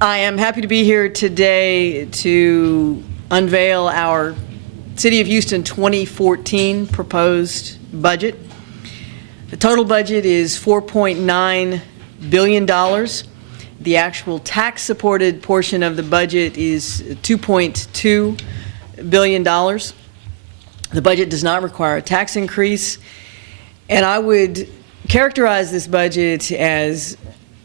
I am happy to be here today to unveil our City of Houston 2014 proposed budget. The total budget is $4.9 billion. The actual tax-supported portion of the budget is $2.2 billion. The budget does not require a tax increase, and I would characterize this budget as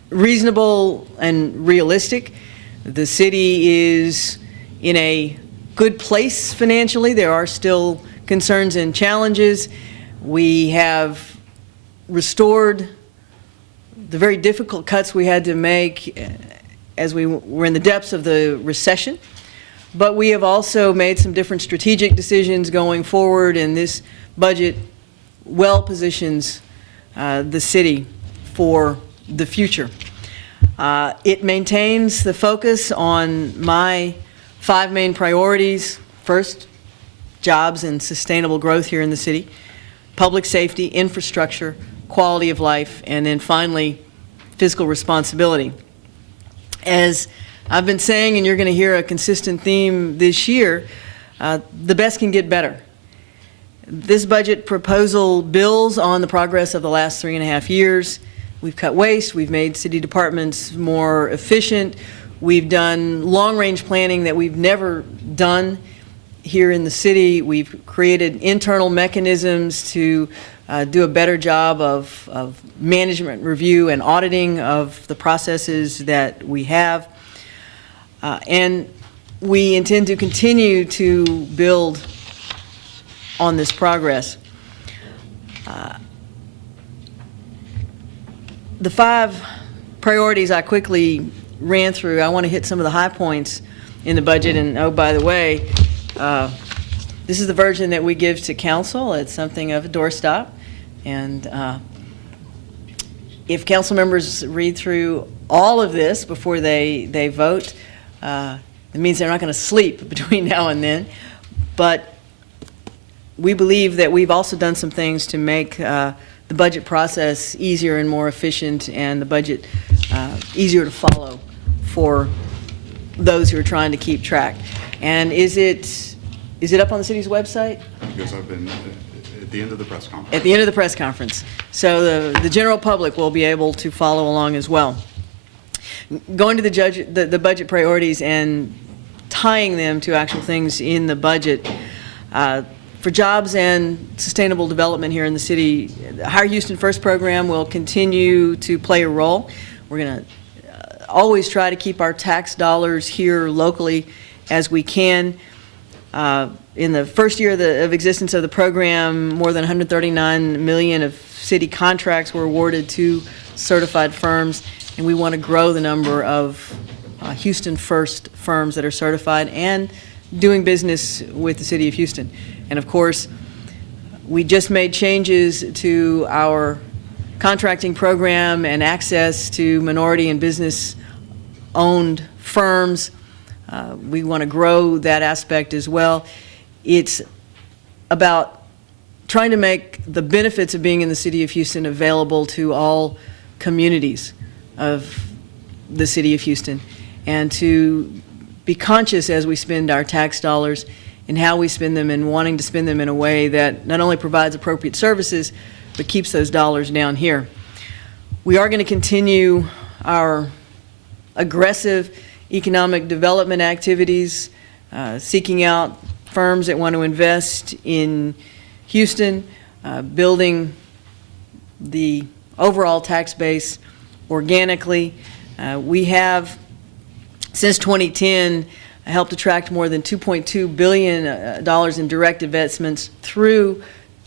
reasonable and realistic. The city is in a good place financially. There are still concerns and challenges. We have restored the very difficult cuts we had to make as we were in the depths of the recession. But we have also made some different strategic decisions going forward, and this budget well positions the city for the future. It maintains the focus on my 5 main priorities. First, jobs and sustainable growth here in the city, public safety, infrastructure, quality of life, and then finally, fiscal responsibility. As I've been saying, and you're going to hear a consistent theme this year, the best can get better. This budget proposal builds on the progress of the last 3.5 years. We've cut waste, we've made city departments more efficient, we've done long-range planning that we've never done here in the city. We've created internal mechanisms to do a better job of management review and auditing of the processes that we have. And we intend to continue to build on this progress. The 5 priorities I quickly ran through, I want to hit some of the high points in the budget. And oh, by the way, this is the version that we give to council. It's something of a doorstop. And if council members read through all of this before they vote, it means they're not going to sleep between now and then. But we believe that we've also done some things to make the budget process easier and more efficient, and the budget easier to follow for those who are trying to keep track. And is it up on the city's website? Because I've been at the end of the press conference. At the end of the press conference. So the general public will be able to follow along as well. Going to the budget priorities and tying them to actual things in the budget. For jobs and sustainable development here in the city, the Hire Houston First program will continue to play a role. We're going to always try to keep our tax dollars here locally as we can. In the first year of existence of the program, more than $139 million of city contracts were awarded to certified firms, and we want to grow the number of Houston First firms that are certified and doing business with the City of Houston. And of course, we just made changes to our contracting program and access to minority and business-owned firms. We want to grow that aspect as well. It's about trying to make the benefits of being in the City of Houston available to all communities of the City of Houston, and to be conscious as we spend our tax dollars and how we spend them, and wanting to spend them in a way that not only provides appropriate services, but keeps those dollars down here. We are going to continue our aggressive economic development activities, seeking out firms that want to invest in Houston, building the overall tax base organically. We have, since 2010, helped attract more than $2.2 billion in direct investments through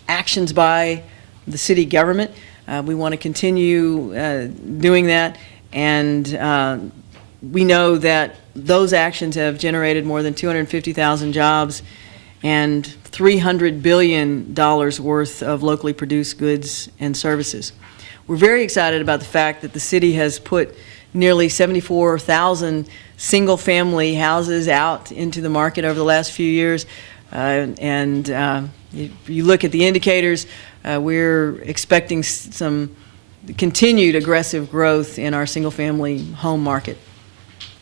actions by the city government. We want to continue doing that, and we know that those actions have generated more than 250,000 jobs and $300 billion worth of locally produced goods and services. We're very excited about the fact that the city has put nearly 74,000 single-family houses out into the market over the last few years. If you look at the indicators, we're expecting some continued aggressive growth in our single-family home market.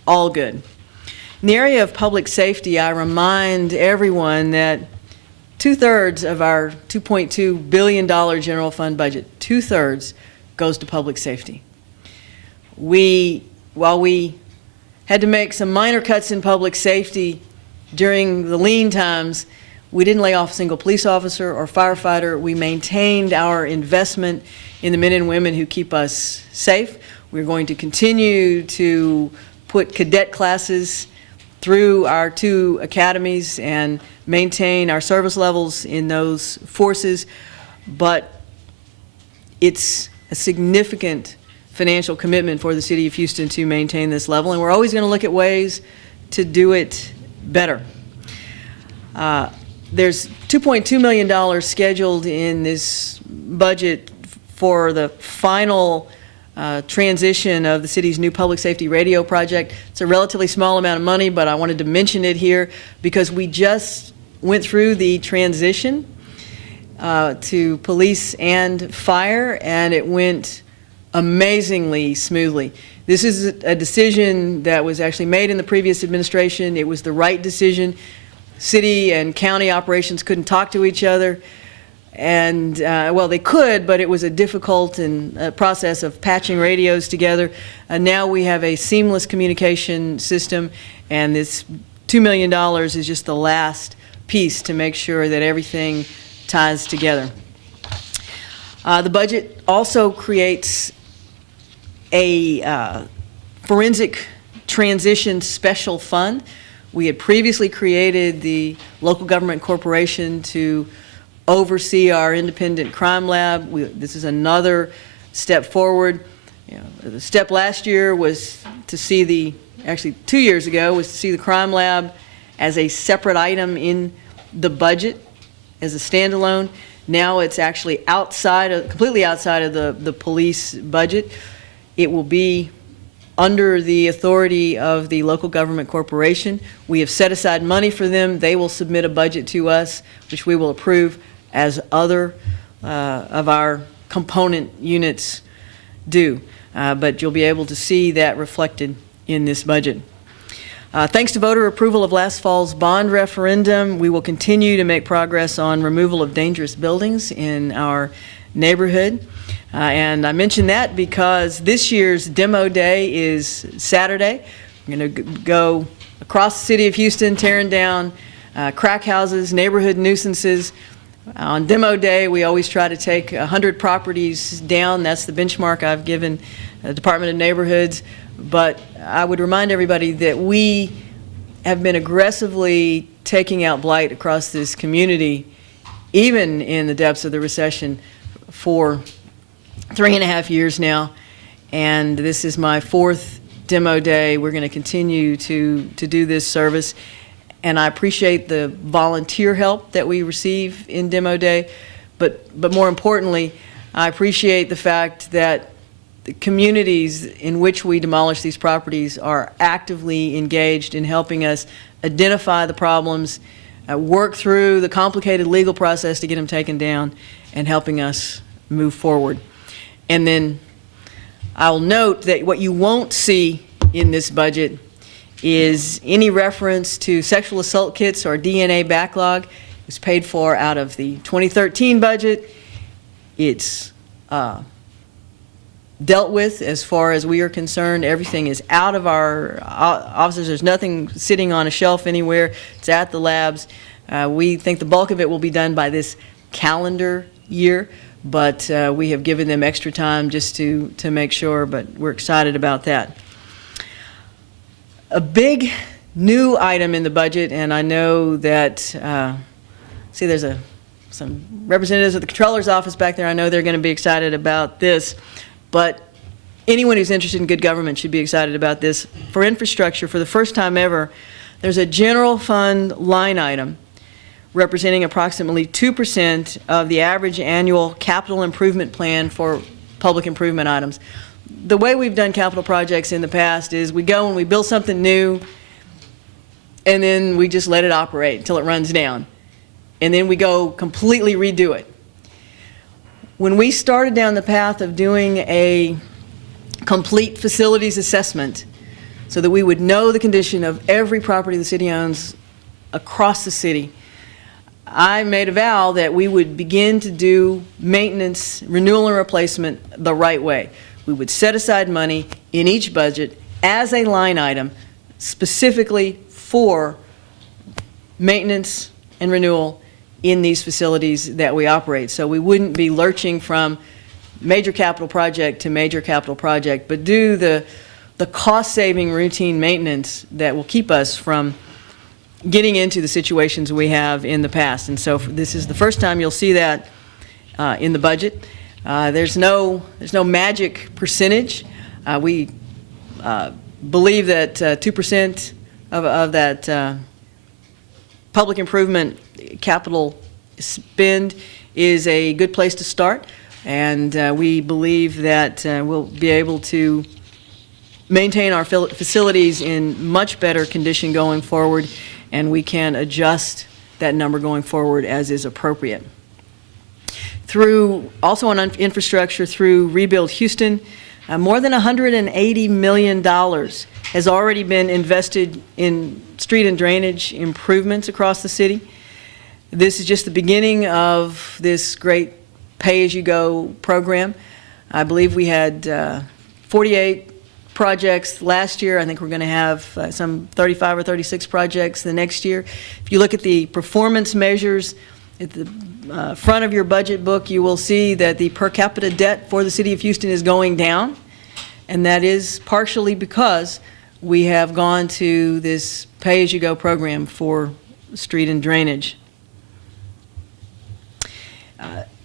all good. In the area of public safety, I remind everyone that 2/3 of our $2.2 billion general fund budget, 2/3 goes to public safety. While we had to make some minor cuts in public safety during the lean times, we didn't lay off a single police officer or firefighter. We maintained our investment in the men and women who keep us safe. We're going to continue to put cadet classes through our 2 academies and maintain our service levels in those forces, but it's a significant financial commitment for the City of Houston to maintain this level, and we're always going to look at ways to do it better. There's $2.2 million scheduled in this budget for the final transition of the city's new public safety radio project. It's a relatively small amount of money, but I wanted to mention it here because we just went through the transition to police and fire, and it went amazingly smoothly. This is a decision that was actually made in the previous administration. It was the right decision. City and county operations couldn't talk to each other, and well, they could, but it was a difficult process of patching radios together. Now we have a seamless communication system, and this $2 million is just the last piece to make sure that everything ties together. The budget also creates a forensic transition special fund. We had previously created the local government corporation to oversee our independent crime lab. This is another step forward. The step last year was to see actually 2 years ago, was to see the crime lab as a separate item in the budget, as a standalone. Now it's actually completely outside of the police budget. It will be under the authority of the local government corporation. We have set aside money for them. They will submit a budget to us, which we will approve as other of our component units do. But you'll be able to see that reflected in this budget. Thanks to voter approval of last fall's bond referendum, we will continue to make progress on removal of dangerous buildings in our neighborhood. And I mention that because this year's demo day is Saturday. We're going to go across the city of Houston, tearing down crack houses, neighborhood nuisances. On demo day, we always try to take 100 properties down. That's the benchmark I've given the Department of Neighborhoods. But I would remind everybody that we have been aggressively taking out blight across this community, even in the depths of the recession, for 3.5 years now, and this is my 4th demo day. We're going to continue to do this service, and I appreciate the volunteer help that we receive in demo day, but more importantly, I appreciate the fact that the communities in which we demolish these properties are actively engaged in helping us identify the problems, work through the complicated legal process to get them taken down, and helping us move forward. And then I'll note that what you won't see in this budget is any reference to sexual assault kits or DNA backlog. It was paid for out of the 2013 budget. It's dealt with as far as we are concerned. Everything is out of our offices. There's nothing sitting on a shelf anywhere. It's at the labs. We think the bulk of it will be done by this calendar year, but we have given them extra time just to make sure, but we're excited about that. A big new item in the budget, and I know that, see there's some representatives of the Comptroller's office back there. I know they're going to be excited about this, but anyone who's interested in good government should be excited about this. For infrastructure, for the first time ever, there's a general fund line item representing approximately 2% of the average annual capital improvement plan for public improvement items. The way we've done capital projects in the past is we go and we build something new, and then we just let it operate until it runs down. And then we go completely redo it. When we started down the path of doing a complete facilities assessment, so that we would know the condition of every property the city owns across the city, I made a vow that we would begin to do maintenance, renewal and replacement the right way. We would set aside money in each budget as a line item specifically for maintenance and renewal in these facilities that we operate. So we wouldn't be lurching from major capital project to major capital project, but do the cost-saving routine maintenance that will keep us from getting into the situations we have in the past. And so this is the first time you'll see that in the budget. There's no magic percentage. We believe that 2% of that public improvement capital spend is a good place to start, and we believe that we'll be able to maintain our facilities in much better condition going forward, and we can adjust that number going forward as is appropriate. Through, also on infrastructure, through Rebuild Houston, more than $180 million has already been invested in street and drainage improvements across the city. This is just the beginning of this great pay-as-you-go program. I believe we had 48 projects last year. I think we're going to have some 35 or 36 projects the next year. If you look at the performance measures at the front of your budget book, you will see that the per capita debt for the city of Houston is going down, and that is partially because we have gone to this pay-as-you-go program for street and drainage.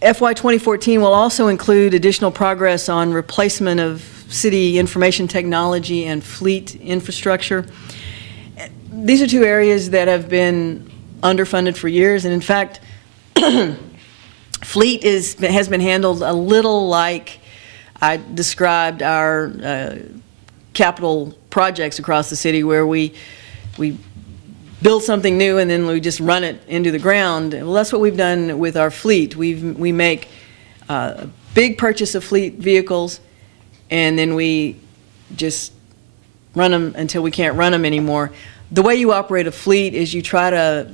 FY2014 will also include additional progress on replacement of city information technology and fleet infrastructure. These are two areas that have been underfunded for years, and in fact, fleet has been handled a little like I described our capital projects across the city, where we build something new and then we just run it into the ground. Well, that's what we've done with our fleet. We make a big purchase of fleet vehicles, and then we just run them until we can't run them anymore. The way you operate a fleet is you try to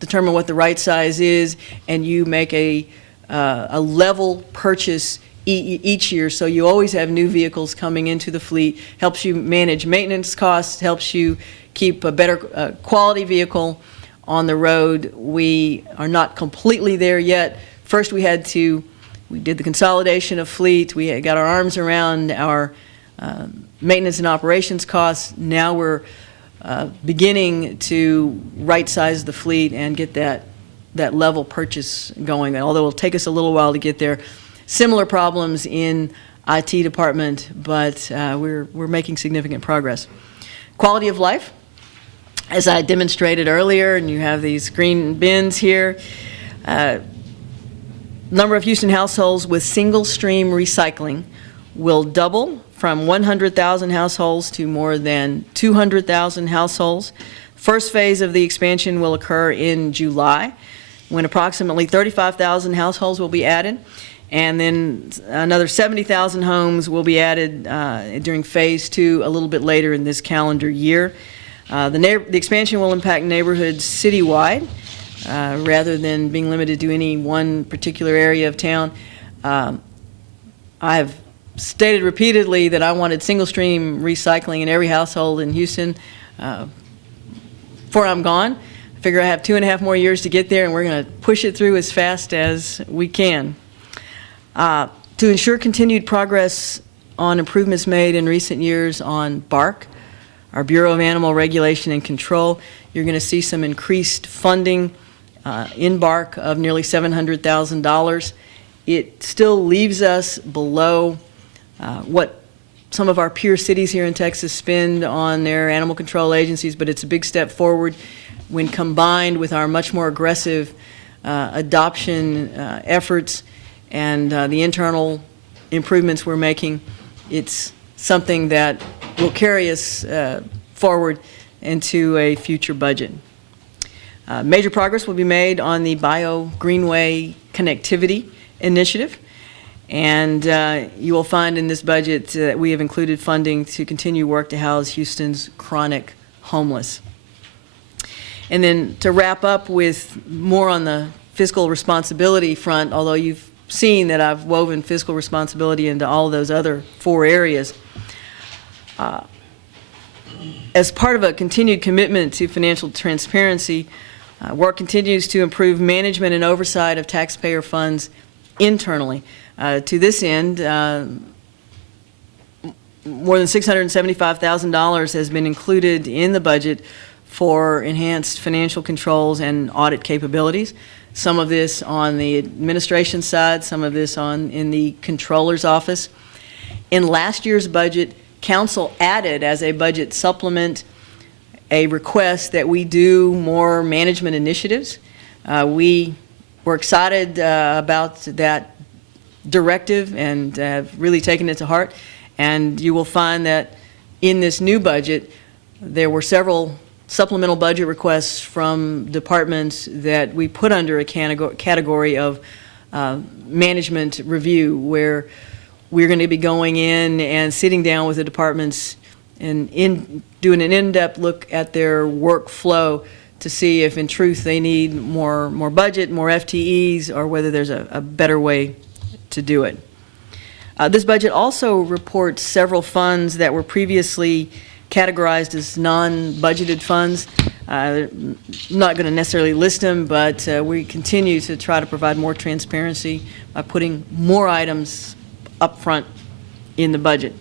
determine what the right size is, and you make a level purchase each year, so you always have new vehicles coming into the fleet. Helps you manage maintenance costs, helps you keep a better quality vehicle on the road. We are not completely there yet. First we did the consolidation of fleet. We got our arms around our maintenance and operations costs. Now we're beginning to right-size the fleet and get that level purchase going, although it'll take us a little while to get there. Similar problems in IT department, but we're making significant progress. Quality of life, as I demonstrated earlier, and you have these green bins here. Number of Houston households with single stream recycling will double from 100,000 households to more than 200,000 households. First phase of the expansion will occur in July, when approximately 35,000 households will be added, and then another 70,000 homes will be added during phase 2 a little bit later in this calendar year. The expansion will impact neighborhoods citywide rather than being limited to any one particular area of town. I have stated repeatedly that I wanted single stream recycling in every household in Houston before I'm gone. I figure I have 2.5 more years to get there, and we're going to push it through as fast as we can. To ensure continued progress on improvements made in recent years on BARC, our Bureau of Animal Regulation and Control, you're going to see some increased funding in BARC of nearly $700,000. It still leaves us below what some of our peer cities here in Texas spend on their animal control agencies, but it's a big step forward when combined with our much more aggressive adoption efforts and the internal improvements we're making. It's something that will carry us forward into a future budget. Major progress will be made on the Bio Greenway Connectivity Initiative, And you will find in this budget that we have included funding to continue work to house Houston's chronic homeless. And then to wrap up with more on the fiscal responsibility front, although you've seen that I've woven fiscal responsibility into all those other 4 areas, as part of a continued commitment to financial transparency, work continues to improve management and oversight of taxpayer funds internally. To this end, more than $675,000 has been included in the budget for enhanced financial controls and audit capabilities. Some of this on the administration side, some of this in the controller's office. In last year's budget, Council added as a budget supplement a request that we do more management initiatives. We were excited about that directive and have really taken it to heart. And you will find that in this new budget, there were several supplemental budget requests from departments that we put under a category of management review, where we're going to be going in and sitting down with the departments and doing an in-depth look at their workflow to see if in truth they need more budget, more FTEs, or whether there's a better way to do it. This budget also reports several funds that were previously categorized as non-budgeted funds. I'm not going to necessarily list them, but we continue to try to provide more transparency by putting more items up front in the budget.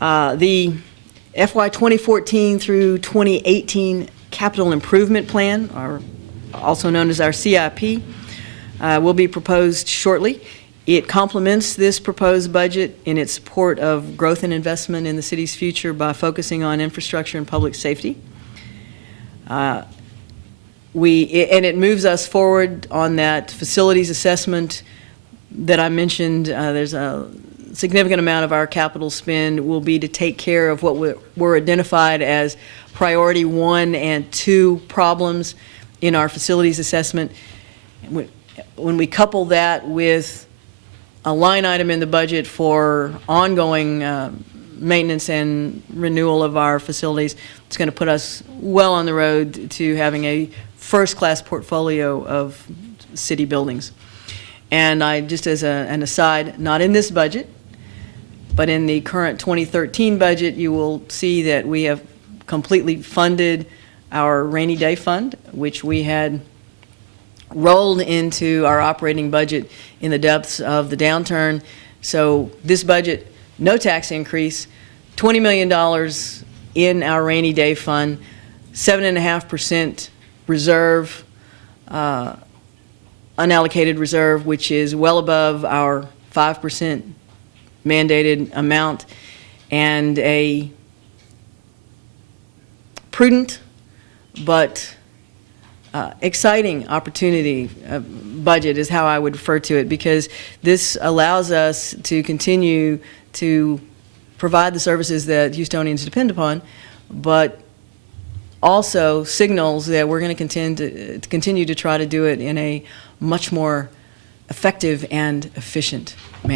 The FY2014 through 2018 Capital Improvement Plan, or also known as our CIP, will be proposed shortly. It complements this proposed budget in its support of growth and investment in the city's future by focusing on infrastructure and public safety. And it moves us forward on that facilities assessment that I mentioned. There's a significant amount of our capital spend will be to take care of what were identified as priority 1 and 2 problems in our facilities assessment. When we couple that with a line item in the budget for ongoing maintenance and renewal of our facilities, it's going to put us well on the road to having a first-class portfolio of city buildings. And just as an aside, not in this budget, but in the current 2013 budget, you will see that we have completely funded our rainy day fund, which we had rolled into our operating budget in the depths of the downturn. So this budget, no tax increase, $20 million in our rainy day fund, 7.5% reserve, unallocated reserve, which is well above our 5% mandated amount, and a prudent but exciting opportunity budget is how I would refer to it, because this allows us to continue to provide the services that Houstonians depend upon, but also signals that we're going to continue to try to do it in a much more effective and efficient manner.